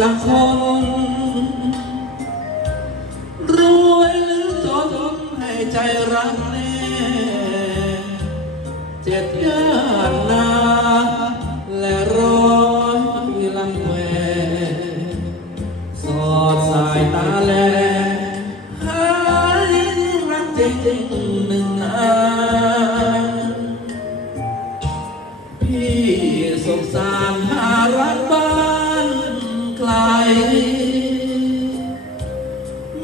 สักคนรวยหรือจนให้ใจรักแน่เจ็ดย่านนาและร้อยลังแวสอดสายตาแลหาลิ้รักจริงหนึ่งอันพี่สงสารหารัก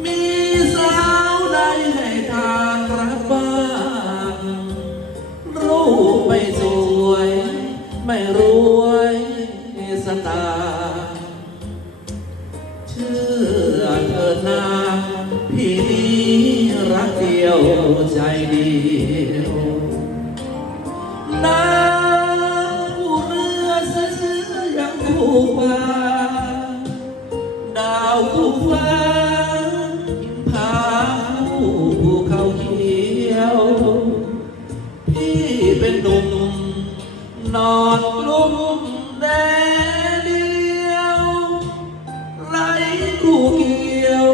มีสาวใดให้ทางรักบ้างรูปไม่สวย ไม่รวยสตา เชื่อเถิดนาพี่นี้รักเดียวใจเดียว ดาวผู้ฟ้าหินผาผู้เขาเขียว พี่เป็นหนุ่มนอนกลุ่มแดดเดียวไร้คู่เกี่ยว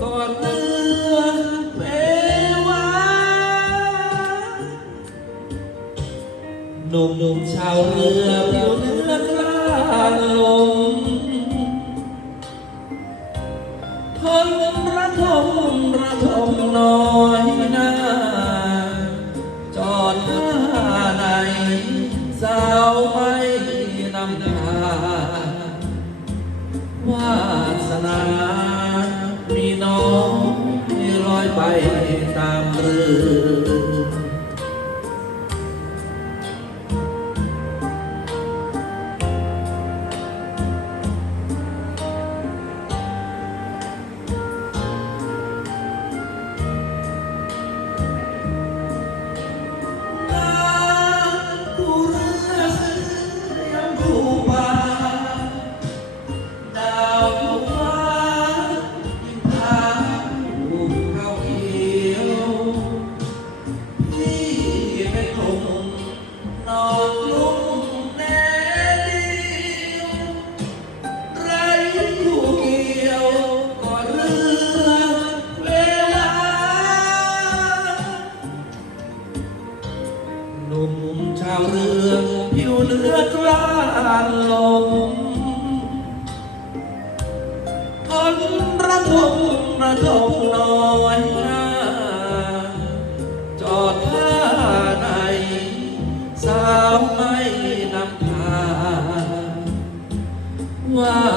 กอดเรือเปวาหนุ่มหนุ่มๆชาวเรือผิวเนื้อ อยไปตามเรือ นุ่มชาวเรือผิวเนื้อกล้านลมทนระทมระทมน้อยน้าจอดท่าในสาวไม่นำทางวา